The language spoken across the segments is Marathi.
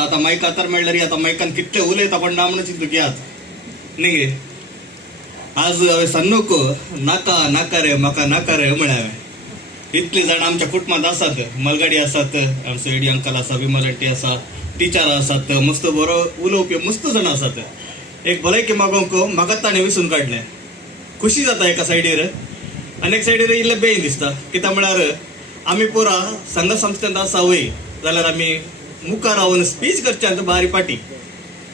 आता मायक आतार म्हणल्यार आता मायकान कितले उलयता पण नामण चिंतू घेयात न्ही आज सन्नूक नाका नाका रे म्हाका नाका रे म्हळ्यार इतली जाण आमच्या कुटुंबात आसात. मलगाडी आसात, आमचो एडी अंकल आसा, विमल आंटी आसा, टिचर आसात, मस्त बरो उलोवपी मस्त जाण आसात. एक भलायकी मागोवंक म्हाका ताणें विसरून काडलें. खुशी जाता एका सायडीर आनी एक सायडीर इल्लें बेय दिसता. कित्याक म्हळ्यार आमी पुरा संघ संस्थेंत आसा वय जाल्यार आमी मुखार रावन स्पीच करचे बारी पाटी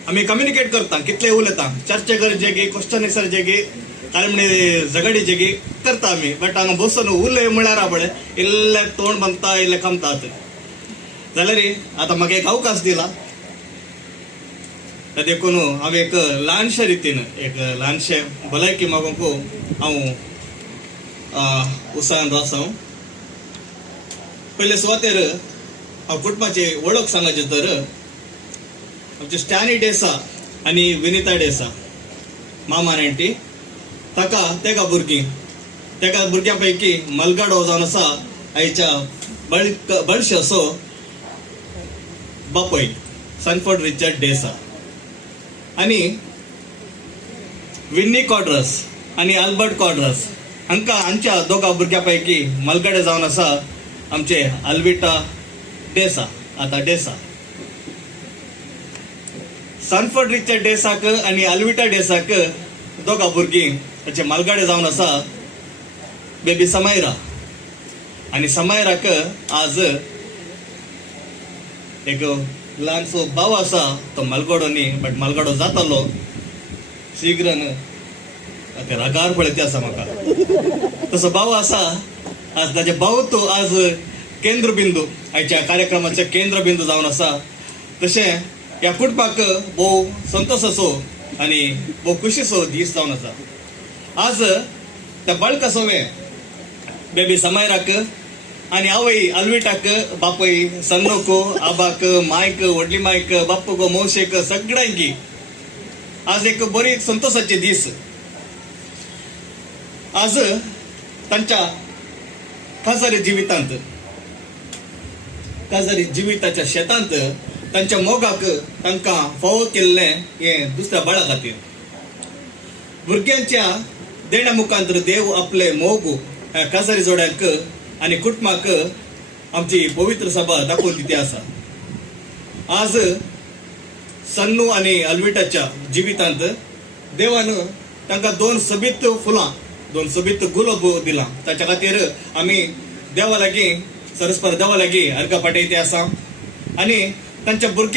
आमी कम्युनिकेट करता, कितले उलयता, चर्चे करचे गे, क्वेश्चन एन्सर जे गे, काळमणे झगडी जे गे करता आमी. बट हांगा बसून उलय म्हळ्यार आपणे इल्ले तोंड बांदता इल्ले कामतात जाल्यार आतां म्हाका एक अवकाश दिला. देखून हांव एक ल्हानशे रितीन एक ल्हानशे भलायकी मागोवंक हांव उत्साहान आसा. पयले सुवातेर हांव कुटुंबाची वळख सांगचे तर आमचे स्टॅनी डेसा आनी विनिता डेसा मामा आंटी ताका तेका भुरग्यां पैकी मलगाडो जावन आसा आयच्या बळशे असो बापय सनफोर्ड रिचर्ड डेसा आनी विन्नी कॉड्रस आनी अल्बर्ट कॉड्रस हांच्या दोगा भुरग्यां पैकी मलगाडे जावन आसा आमचे अल्विटा डेसा. आता डेसा सनफोर्ड रिचर्ड डेसाक आनी अल्विटा डेसाक दोगा भुरगीं ताचे मलगाडे जावन आसा बेबी समायरा आनी समायराक आज एक ल्हानसो भाव आसा. तो मलगडो न्ही बट मलगडो जातालो शीघ्रन ते रागार पळयते आसा म्हाका. तसो भाव आसा. आज ताचे भाव तो आज केंद्रबिंदू आयच्या कार्यक्रमाचे केंद्रबिंदू जावन आसा. तशें ह्या कुटुंबाक भोव संतोश असो आनी भोव खुशीचो दीस जावन आसा. आज त्या बाळका सोवे बेबी समायराक आनी आवय अल्विटाक बापय सन्नोक आबाक मायक व्हडली मायक बापूक मौशेक सगळ्यांकी आज एक बरी संतोषाचे दीस. आज तांच्या खासारी जिविताच्या शेतांत तांच्या मोगाक तांकां फावो केल्लें हे दुसऱ्या बाळा खातीर. भुरग्यांच्या देण्या मुखांतर देव आपले मोग खासारी जोड्यांक आनी कुटुंबाक आमची पवित्र सभा दाखोवन दिती आसा. आज सन्नू आनी अल्विटाच्या जिवितांत देवान तांकां दोन सोबीत फुलां, दोन सोबीत गुलाब दिला. ताच्या खातीर आमी देवा लागीं सरस्पर देवा लागीं अर्घ पाठयते आसा आनी तांच्या भुरग्या